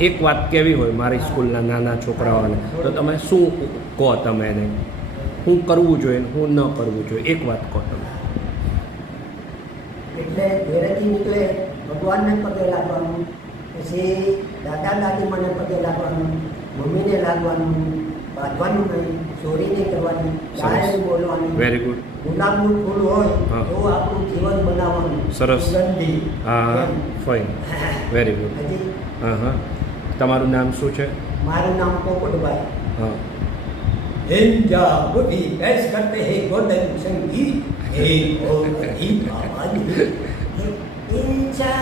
એક વાત કેવી હોય મારી સ્કૂલના નાના છોકરાઓને, તો તમે શું કહો? તમે એને શું કરવું જોઈએ, શું ન કરવું જોઈએ, એક વાત કહો તમે. એટલે ઘરેથી નીકળે ભગવાનને પગે લાગવાનું, પછી દાદા દાદી મને પગે લાગવાનું, મમ્મીને લાગવાનું, બાંધવાનું નહીં, ચોરી નહીં કરવાની, ગાય બોલવાની. Very good. ગુલાબનું ફૂલ હોય હા. તો આપણું જીવન બનાવવાનું. સરસ. સુગંધી. હા, ફાઇન, વેરી ગુડ. હજી હા હા. તમારું નામ શું છે? મારું નામ પોપટભાઈ. હા. हिंजा बुद्धि पेश करते हैं गोदन संगीत हे ओ हरी आवाज हिंजा